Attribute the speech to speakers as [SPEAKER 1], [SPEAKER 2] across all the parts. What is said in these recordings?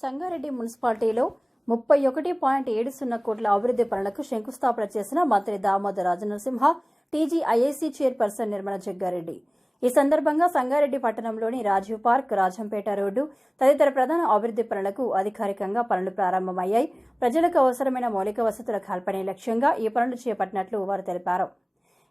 [SPEAKER 1] సంగారెడ్డి మున్సిపాలిటీలో ముప్పై ఒకటి పాయింట్ ఏడు సున్నా కోట్ల అభివృద్ది పనులకు శంకుస్థాపన చేసిన మంత్రి దామోదర రాజనరసింహ టీజీఐఏసీ చైర్పర్సన్ నిర్మల జగ్గారెడ్డి. ఈ సందర్భంగా సంగారెడ్డి పట్టణంలోని రాజీవ్ పార్క్ రాజంపేట రోడ్డు తదితర ప్రధాన అభివృద్ది పనులకు అధికారికంగా పనులు ప్రారంభమయ్యాయి. ప్రజలకు అవసరమైన మౌలిక వసతుల కల్పనే లక్ష్యంగా ఈ పనులు చేపట్టినట్లు వారు తెలిపారు.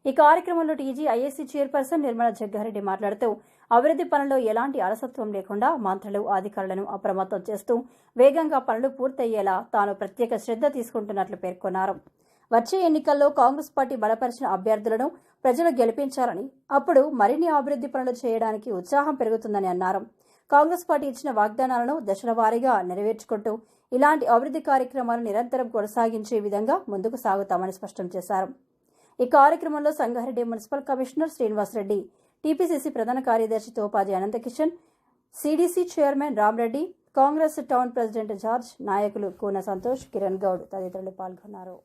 [SPEAKER 1] ఈ కార్యక్రమంలో TG ISC chairperson Nirmala Jaggareddy మాట్లాడుతూ అభివృద్ది పనుల్లో ఎలాంటి అలసత్వం లేకుండా మంత్రులు అధికారులను అప్రమత్తం చేస్తూ వేగంగా పనులు పూర్తయ్యేలా తాను ప్రత్యేక శ్రద్ధ తీసుకుంటున్నట్లు పేర్కొన్నారు. వచ్చే ఎన్నికల్లో కాంగ్రెస్ పార్టీ బలపరిచిన అభ్యర్థులను ప్రజలు గెలిపించాలని అప్పుడు మరిన్ని అభివృద్ది పనులు చేయడానికి ఉత్సాహం పెరుగుతుందని అన్నారు. కాంగ్రెస్ పార్టీ ఇచ్చిన వాగ్దానాలను దశల వారీగా నెరవేర్చుకుంటూ ఇలాంటి అభివృద్ది కార్యక్రమాలు నిరంతరం కొనసాగించే విధంగా ముందుకు సాగుతామని స్పష్టం చేశారు. ఈ కార్యక్రమంలో Sangareddy municipal commissioner Srinivasareddy TPCC ప్రధాన కార్యదర్శి Topaji Anantakishan CDC chairman Ramreddy Congress town president George నాయకులు కూన సంతోష్ కిరణ్ గౌడ్ తదితరులు పాల్గొన్నారు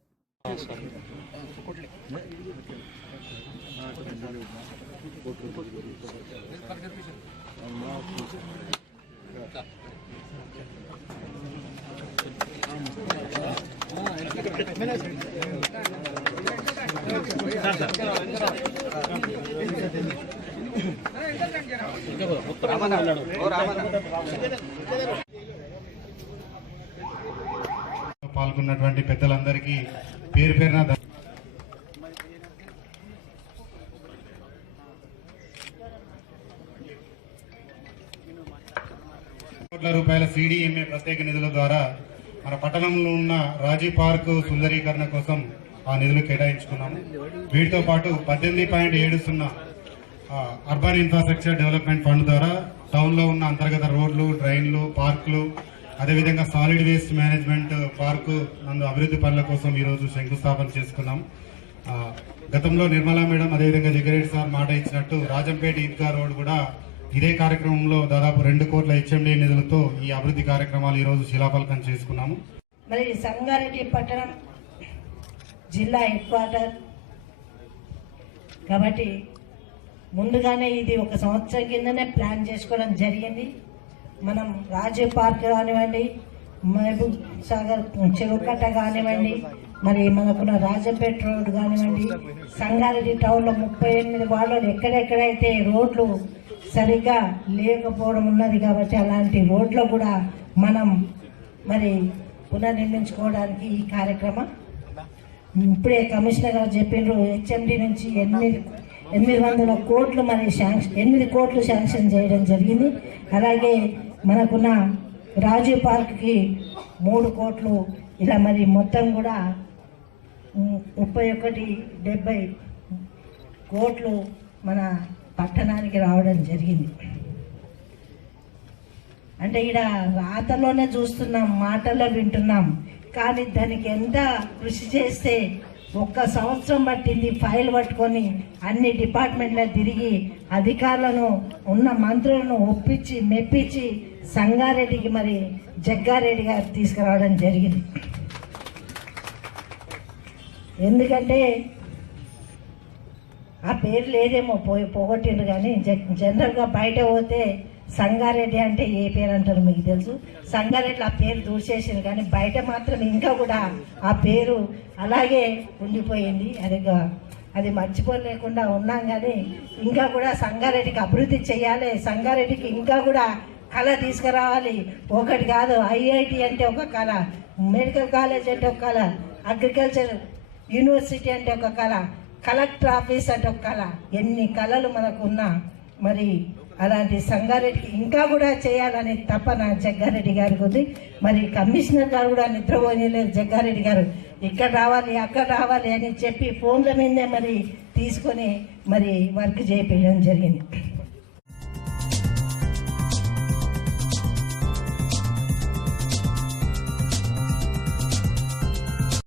[SPEAKER 2] పాల్గొన్నటువంటి పెద్దలందరికీ పేరు పేరున కోట్ల రూపాయల సిడిఎంఏ ప్రత్యేక నిధుల ద్వారా మన పట్టణంలో ఉన్న రాజీ పార్క్ సుందరీకరణ కోసం ఆ నిధులు కేటాయించుకున్నాము. వీటితో పాటు పద్దెనిమిది పాయింట్ ఏడు సున్నా అర్బన్ ఇన్ఫ్రాస్ట్రక్చర్ డెవలప్మెంట్ ఫండ్ ద్వారా టౌన్లో ఉన్న అంతర్గత రోడ్లు డ్రైన్లు పార్కులు అదేవిధంగా సాలిడ్ వేస్ట్ మేనేజ్మెంట్ పార్కు నందు అభివృద్ధి పనుల కోసం ఈరోజు శంకుస్థాపన చేసుకున్నాం. గతంలో నిర్మలా మేడం అదేవిధంగా జగ్గారెడ్డి సార్ మాట ఇచ్చినట్టు రాజంపేట ఈద్గా రోడ్ కూడా ఇదే కార్యక్రమంలో దాదాపు రెండు కోట్ల హెచ్ఎండి నిధులతో ఈ అభివృద్ధి కార్యక్రమాలు ఈరోజు శిలాఫలకం చేసుకున్నాము.
[SPEAKER 3] మరి సంగారెడ్డి పట్టణం జిల్లా హెడ్ క్వార్టర్ కాబట్టి ముందుగానే ఇది ఒక సంవత్సరం కిందనే ప్లాన్ చేసుకోవడం జరిగింది. మనం రాజీవ్ పార్క్ కానివ్వండి మహబూబ్ సాగర్ చెరువుకట్ట కానివ్వండి మరి మనకున్న రాజంపేట రోడ్ కానివ్వండి సంగారెడ్డి టౌన్లో ముప్పై ఎనిమిది వాళ్ళు ఎక్కడెక్కడైతే రోడ్లు సరిగ్గా లేకపోవడం ఉన్నది కాబట్టి అలాంటి రోడ్లు కూడా మనం మరి పునర్నిర్మించుకోవడానికి ఈ కార్యక్రమం ఇప్పుడే కమిషనర్ గారు చెప్పిండ్రు హెచ్ఎండి నుంచి ఎనిమిది ఎనిమిది వందల కోట్లు మరి శాంక్షన్ ఎనిమిది కోట్లు శాంక్షన్ చేయడం జరిగింది. అలాగే మనకున్న రాజీవ్ పార్క్కి మూడు కోట్లు ఇలా మరి మొత్తం కూడా ముప్పై ఒకటి డెబ్బై కోట్లు మన పట్టణానికి రావడం జరిగింది. అంటే ఇక్కడ రాతలోనే చూస్తున్నాం మాటల్లో వింటున్నాం. కానీ దానికి ఎంత కృషి చేస్తే ఒక్క సంవత్సరం పట్టింది ఫైల్ పట్టుకొని అన్ని డిపార్ట్మెంట్లో తిరిగి అధికారులను ఉన్న మంత్రులను ఒప్పించి మెప్పించి సంగారెడ్డికి మరి జగ్గారెడ్డి గారు తీసుకురావడం జరిగింది. ఎందుకంటే ఆ పేరు లేదేమో పోయి పోగొట్టిండ్రు కానీ జ- జనరల్గా బయట పోతే సంగారెడ్డి అంటే ఏ పేరు అంటారు మీకు తెలుసు. సంగారెడ్డి ఆ పేరు దూర్చేసింది కానీ బయట మాత్రం ఇంకా కూడా ఆ పేరు అలాగే ఉండిపోయింది. అది అది మర్చిపోలేకుండా ఉన్నాం కానీ ఇంకా కూడా సంగారెడ్డికి అభివృద్ధి చేయాలి. సంగారెడ్డికి ఇంకా కూడా కళ తీసుకురావాలి. ఒకటి కాదు ఐఐటి అంటే ఒక కళ మెడికల్ కాలేజ్ అంటే ఒక కళ అగ్రికల్చర్ యూనివర్సిటీ అంటే ఒక కళ కలెక్టర్ ఆఫీస్ అంటే ఒక కళ. ఎన్ని కళలు మనకు ఉన్నా మరి అలాంటి సంగారెడ్డికి ఇంకా కూడా చేయాలనే తపన జగ్గారెడ్డి గారికి ఉంది. మరి కమిషనర్ గారు కూడా నిద్రపోయలేదు జగ్గారెడ్డి గారు. ఇక్కడ రావాలి అక్కడ రావాలి అని చెప్పి ఫోన్ల మీదే మరి తీసుకొని మరి వర్క్ చేయించడం జరిగింది.